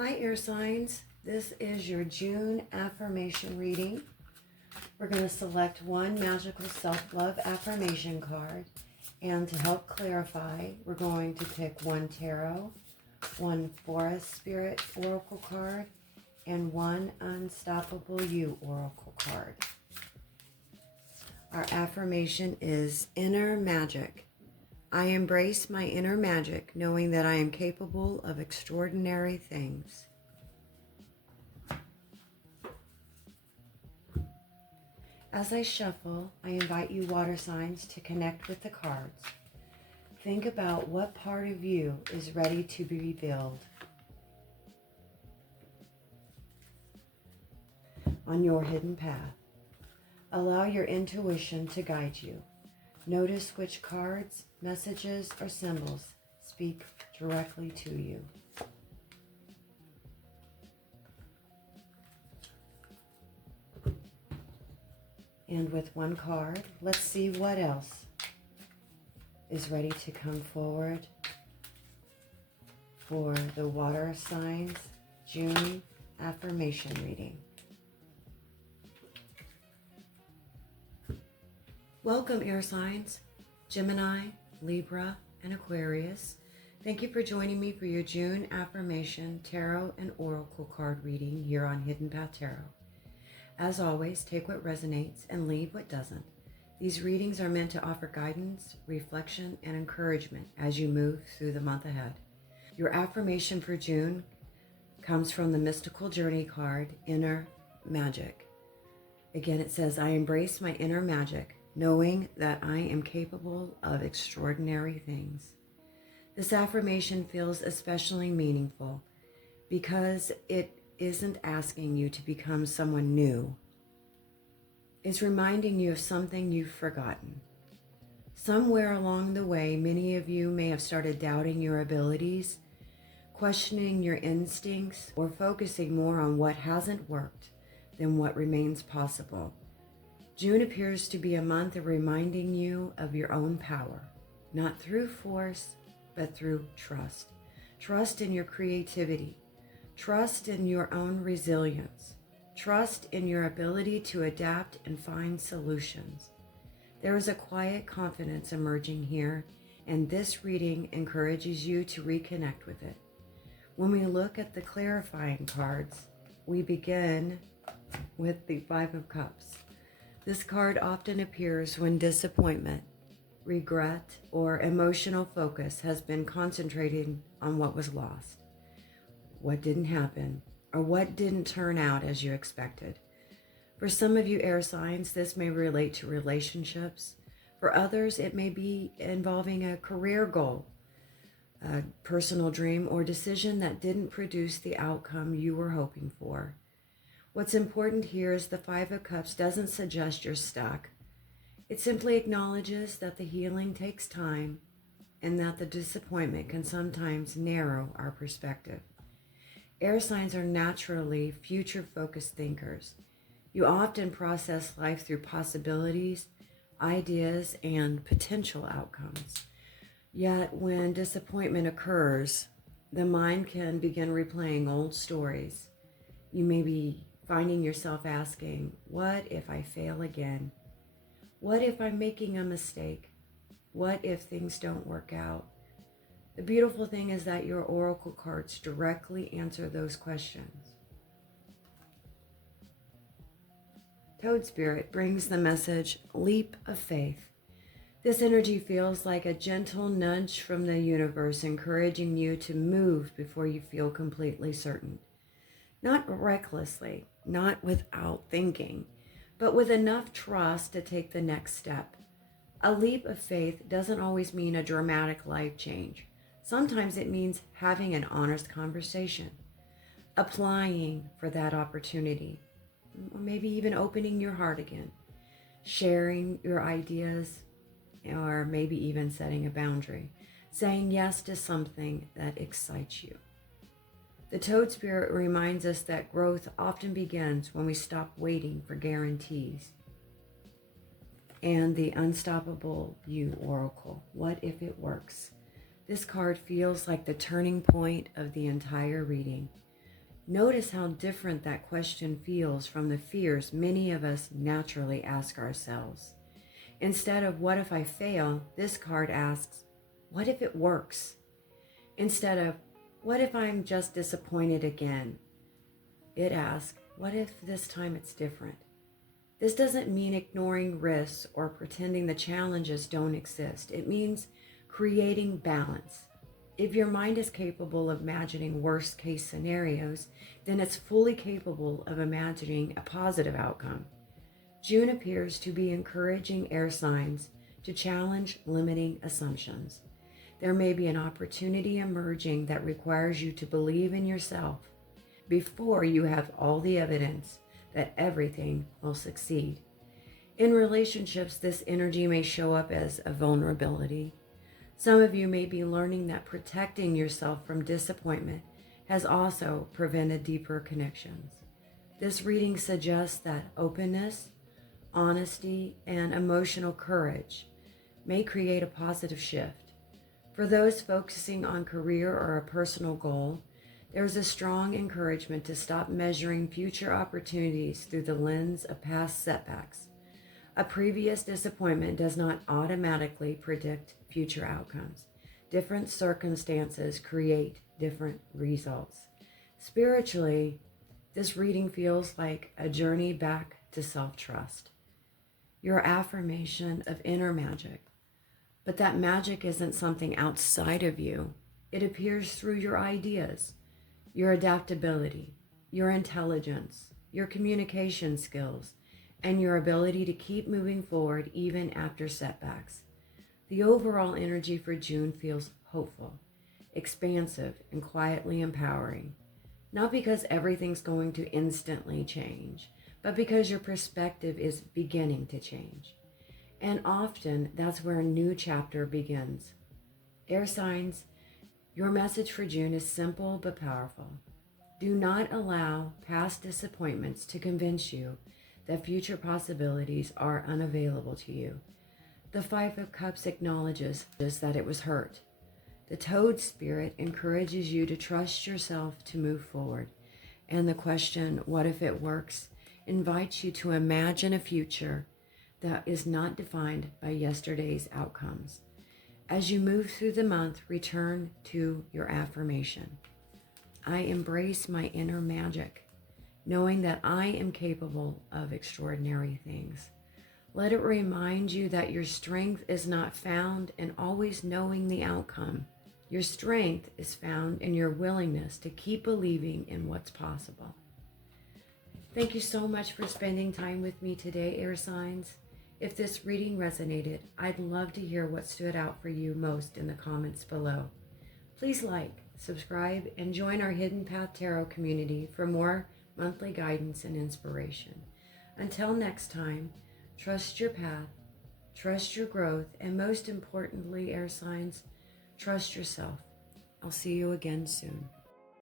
Hi, air signs. This is your June affirmation reading. We're going to select one magical self-love affirmation card. And to help clarify, we're going to pick one tarot, one forest spirit oracle card, and one unstoppable you oracle card. Our affirmation is inner magic. I embrace my inner magic, knowing that I am capable of extraordinary things. As I shuffle, I invite you water signs to connect with the cards. Think about what part of you is ready to be revealed. On your hidden path, allow your intuition to guide you. Notice which cards, messages, or symbols speak directly to you. And with one card, let's see what else is ready to come forward for the water signs June affirmation reading. Welcome, air signs, Gemini, Libra, and Aquarius. Thank you for joining me for your June affirmation, tarot, and oracle card reading here on Hidden Path Tarot. As always, take what resonates and leave what doesn't. These readings are meant to offer guidance, reflection, and encouragement as you move through the month ahead. Your affirmation for June comes from the Mystical Journey card, Inner Magic. Again, it says, I embrace my inner magic, knowing that I am capable of extraordinary things. This affirmation feels especially meaningful because it isn't asking you to become someone new. It's reminding you of something you've forgotten. Somewhere along the way, many of you may have started doubting your abilities, questioning your instincts, or focusing more on what hasn't worked than what remains possible. June appears to be a month of reminding you of your own power, not through force, but through trust. Trust in your creativity. Trust in your own resilience. Trust in your ability to adapt and find solutions. There is a quiet confidence emerging here, and this reading encourages you to reconnect with it. When we look at the clarifying cards, we begin with the Five of Cups. This card often appears when disappointment, regret, or emotional focus has been concentrating on what was lost, what didn't happen, or what didn't turn out as you expected. For some of you air signs, this may relate to relationships. For others, it may be involving a career goal, a personal dream, or decision that didn't produce the outcome you were hoping for. What's important here is the Five of Cups doesn't suggest you're stuck. It simply acknowledges that the healing takes time and that the disappointment can sometimes narrow our perspective. Air signs are naturally future-focused thinkers. You often process life through possibilities, ideas, and potential outcomes. Yet when disappointment occurs, the mind can begin replaying old stories. You may be finding yourself asking, what if I fail again? What if I'm making a mistake? What if things don't work out? The beautiful thing is that your oracle cards directly answer those questions. Toad Spirit brings the message, leap of faith. This energy feels like a gentle nudge from the universe, encouraging you to move before you feel completely certain. Not recklessly, not without thinking, but with enough trust to take the next step. A leap of faith doesn't always mean a dramatic life change. Sometimes it means having an honest conversation, applying for that opportunity, or maybe even opening your heart again, sharing your ideas, or maybe even setting a boundary, saying yes to something that excites you. The Toad Spirit reminds us that growth often begins when we stop waiting for guarantees. And the Unstoppable You Oracle, what if it works? This card feels like the turning point of the entire reading. Notice how different that question feels from the fears many of us naturally ask ourselves. Instead of what if I fail, this card asks, what if it works? Instead of what if I'm just disappointed again, it asks, what if this time it's different? This doesn't mean ignoring risks or pretending the challenges don't exist. It means creating balance. If your mind is capable of imagining worst case scenarios, then it's fully capable of imagining a positive outcome. June appears to be encouraging air signs to challenge limiting assumptions. There may be an opportunity emerging that requires you to believe in yourself before you have all the evidence that everything will succeed. In relationships, this energy may show up as a vulnerability. Some of you may be learning that protecting yourself from disappointment has also prevented deeper connections. This reading suggests that openness, honesty, and emotional courage may create a positive shift. For those focusing on career or a personal goal, there is a strong encouragement to stop measuring future opportunities through the lens of past setbacks. A previous disappointment does not automatically predict future outcomes. Different circumstances create different results. Spiritually, this reading feels like a journey back to self-trust. Your affirmation of inner magic. But that magic isn't something outside of you. It appears through your ideas, your adaptability, your intelligence, your communication skills, and your ability to keep moving forward even after setbacks. The overall energy for June feels hopeful, expansive, and quietly empowering. Not because everything's going to instantly change, but because your perspective is beginning to change. And often, that's where a new chapter begins. Air signs, your message for June is simple but powerful. Do not allow past disappointments to convince you that future possibilities are unavailable to you. The Five of Cups acknowledges that it was hurt. The Toad Spirit encourages you to trust yourself to move forward. And the question, what if it works, invites you to imagine a future that is not defined by yesterday's outcomes. As you move through the month, return to your affirmation. I embrace my inner magic, knowing that I am capable of extraordinary things. Let it remind you that your strength is not found in always knowing the outcome. Your strength is found in your willingness to keep believing in what's possible. Thank you so much for spending time with me today, air signs. If this reading resonated, I'd love to hear what stood out for you most in the comments below. Please like, subscribe, and join our Hidden Path Tarot community for more monthly guidance and inspiration. Until next time, trust your path, trust your growth, and most importantly, air signs, trust yourself. I'll see you again soon.